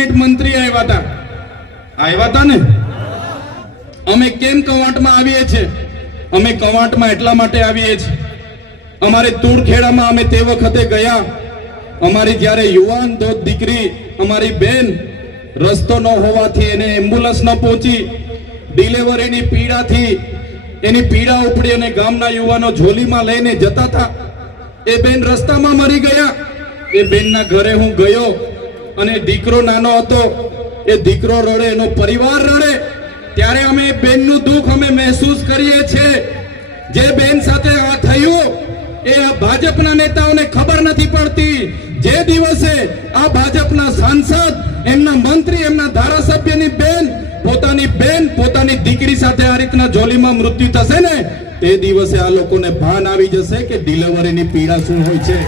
Cabinet મંત્રી આવ્યા હતા ને? અમે કેમ કવાંટમાં આવીએ છીએ? અમે કવાંટમાં એટલા માટે આવીએ છીએ, અમારે તુરખેડામાં અમે તે વખતે ગયા, અમારી જ્યારે યુવાન દીકરી, અમારી બેન રસ્તો ન હોવાથી એને એમ્બ્યુલન્સ ન પહોંચી, ડિલિવરીની પીડાથી એની પીડા ઉપડી અને ગામના યુવાનો ઝોલીમાં લઈને જતા હતા. એ બેન રસ્તામાં મરી ગયા. એ બેનના ઘરે હું ગયો અને દીકરો નાનો હતો, એ દીકરો રડે, એનો પરિવાર રડે, ત્યારે અમે બેનનું દુઃખ અમે મહેસૂસ કરીએ છીએ. જે બેન સાથે આ થયું એ આ ભાજપના નેતાઓને ખબર નથી પડતી. જે દિવસે આ ભાજપના સાંસદ, એમના મંત્રી, એમના ધારાસભ્યની બેન, પોતાની દીકરી સાથે આ રીતના જોલીમાં મૃત્યુ થશે ને, તે દિવસે આ લોકોને ભાન આવી જશે કે ડિલિવરીની પીડા શું હોય છે.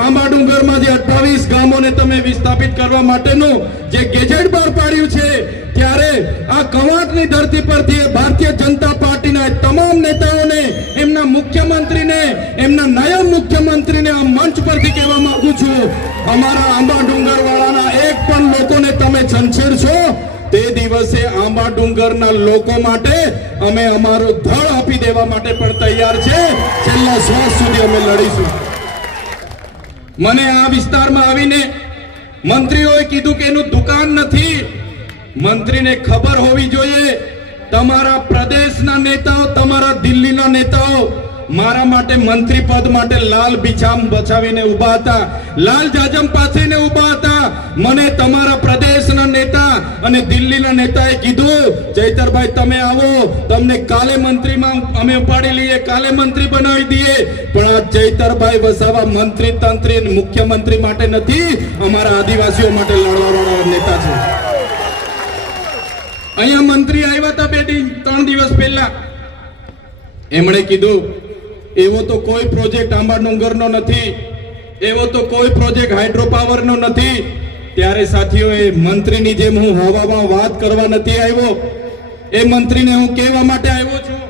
આંબા ડુંગરમાં જે 28 ગામોને તમે વિસ્થાપિત કરવા માટેનું જે ગેજેટ બહાર પાડ્યું છે, ત્યારે આ કવાંટની ધરતી પરથી ભારતીય જનતા પાર્ટીના તમામ નેતાઓને, એમના મુખ્યમંત્રીને, એમના નાયબ મુખ્યમંત્રીને આ મંચ પરથી કહેવા માંગુ છું, અમારા આંબા ડુંગર વાળાના એક પણ લોકોને તમે છંછેડશો, તે દિવસે આંબા ડુંગરના લોકો માટે અમે અમારું ધડ આપી દેવા માટે પણ તૈયાર છે. છેલ્લા શ્વાસ સુધી અમે લડીશું. મને આ વિસ્તારમાં આવીને મંત્રીઓએ કીધું કે એનું દુકાન નથી. મંત્રીને ખબર હોવી જોઈએ, તમારા પ્રદેશના નેતાઓ, તમારા દિલ્હીના નેતાઓ મારા માટે મંત્રી પદ માટે લાલ બિછામ બચાવીને ઉભા હતા, લાલ જાજમ પાથરીને ઉભા હતા. મને તમારા પ્રદેશના નેતા અને દિલ્હીના નેતાએ કીધું, ચૈતરભાઈ તમે આવો, તમને કાલે મંત્રીમાં અમે ઉપાડી લઈએ, કાલે મંત્રી બનાવી દઈએ. પણ આ ચૈતરભાઈ વસાવા મંત્રી તંત્રી મુખ્યમંત્રી માટે નથી, અમારા આદિવાસીઓ માટે લડવાવાળા નેતા છે. અહીંયા મંત્રી આવ્યા હતા 2-3 દિવસ પહેલા. એમણે કીધું એવો તો કોઈ પ્રોજેક્ટ આંબા ડુંગરનો નથી, એવો તો કોઈ પ્રોજેક્ટ હાઇડ્રો પાવરનો નથી. ત્યારે સાથીઓ, એ મંત્રીની જેમ હું હવામાં વાત કરવા નથી આવ્યો, એ મંત્રીને હું કહેવા માટે આવ્યો છું.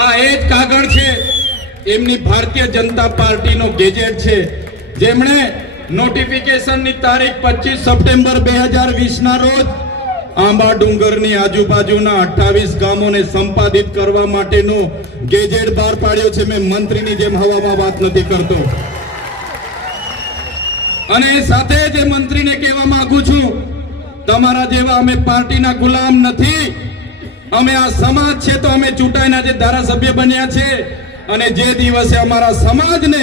આ એ જ કાગળ છે, એમની ભારતીય જનતા પાર્ટીનો ગેજેટ છે, જેમણે નોટિફિકેશનની તારીખ 25 સપ્ટેમ્બર 2020 ના રોજ આંબા ડુંગરની આજુબાજુના 28 ગામોને સંપાદિત કરવા માટેનું ગેજેટ બહાર પાડ્યો છે. મેં મંત્રીની જેમ હવામાં વાત નથી કરતો. અને સાથે જ મંત્રીને કહેવા માંગુ છું, તમારા જેવા અમે પાર્ટીના ગુલામ નથી. અમે આ સમાજ છે તો અમે ચૂંટાયેલા જે ધારાસભ્ય બન્યા છે, અને જે દિવસે અમારા સમાજને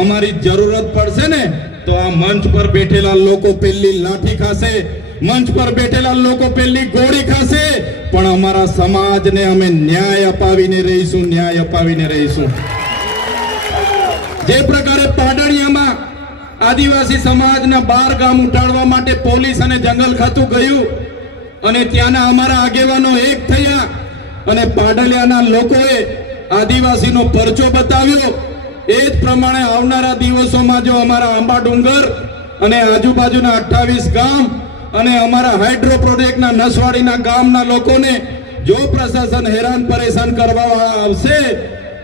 અમારી જરૂરત પડશે ને, તો આ મંચ પર બેઠેલા લોકો પેલી લાઠી ખાશે, મંચ પર બેઠેલા લોકો પેલી ગોળી ખાશે, પણ અમારા સમાજને અમે ન્યાય અપાવીને રહીશું, ન્યાય અપાવીને રહીશું. જે પ્રકારે પાડળિયામાં આદિવાસી સમાજના 12 ગામ ઉઠાડવા માટે પોલીસ અને જંગલ ખાતું ગયું, અને ત્યાંના અમારા આગેવાનો એક થયા અને પાડળિયાના લોકોએ આદિવાસીનો પરચો બતાવ્યો. એ જ પ્રમાણે આવનારા દિવસોમાં જો અમારા આંબા ડુંગર અને આજુબાજુના 28 ગામ અને અમારા હાઇડ્રો પ્રોજેક્ટના નસવાડીના ગામના લોકોને જો પ્રશાસન હેરાન પરેશાન કરવા આવશે,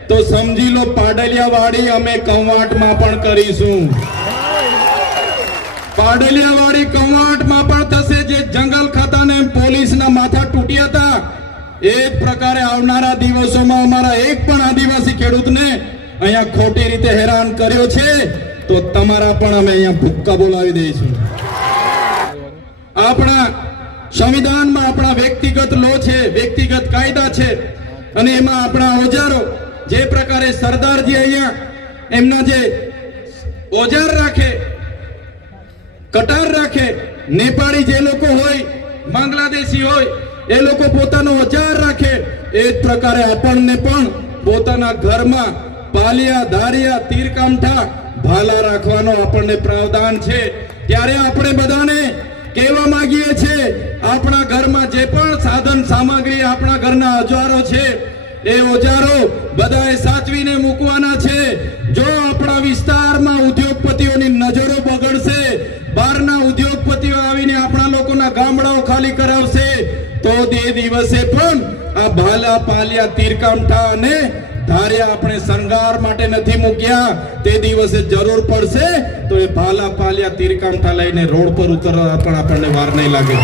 તો સમજી લો પાડલિયાવાડી અમે કવાંટમાં પણ કરીશું. પાડલિયાવાડી કવાંટમાં પણ થશે. જે જંગલ ખાતાને પોલીસના માથા તૂટ્યા હતા, એ જ પ્રકારે આવનારા દિવસોમાં અમારા એક પણ આદિવાસી ખેડૂતને અહીંયા ખોટી રીતે હેરાન કર્યો છે, તો તમારા પણ અમે અહીંયા ભૂક્કા બોલાવી દઈશું. આપણા સંવિધાનમાં આપણા વ્યક્તિગત લો છે, વ્યક્તિગત કાયદા છે, અને એમાં આપણા ઓજારો, જે પ્રકારે સરદારજી અહીંયા એમના જે ઓજાર રાખે, કટાર રાખે, નેપાળી જે લોકો હોય, બાંગ્લાદેશી હોય, એ લોકો પોતાનો ઓજાર રાખે, એ જ પ્રકારે આપણને પણ પોતાના ઘરમાં પાલિયા, ધારિયા, તીરકામઠા, ભાલા રાખવાનો આપણને પ્રાવધાન છે. ત્યારે આપણે બધાને કહેવા માંગીએ છીએ, આપણા ઘરમાં જે પણ સાધન સામગ્રી, આપણા ઘરના ઓજારો છે, એ ઓજારો બધાએ સાચવીને મૂકવાના છે. જો આપણા વિસ્તારમાં ઉદ્યોગપતિઓની નજરો બગડશે, બહારના ઉદ્યોગપતિઓ આવીને આપણા લોકોના ગામડાઓ ખાલી કરાવશે, તો તે દિવસે પણ આ ભાલા, પાલિયા, તીરકામઠા અને ધાર્યા આપણે શણગાર માટે નથી મૂક્યા. તે દિવસે જરૂર પડશે તો એ ભાલા પાલિયા તીરકામઠા લઈને રોડ પર ઉતરવા પણ આપણને વાર નહીં લાગે.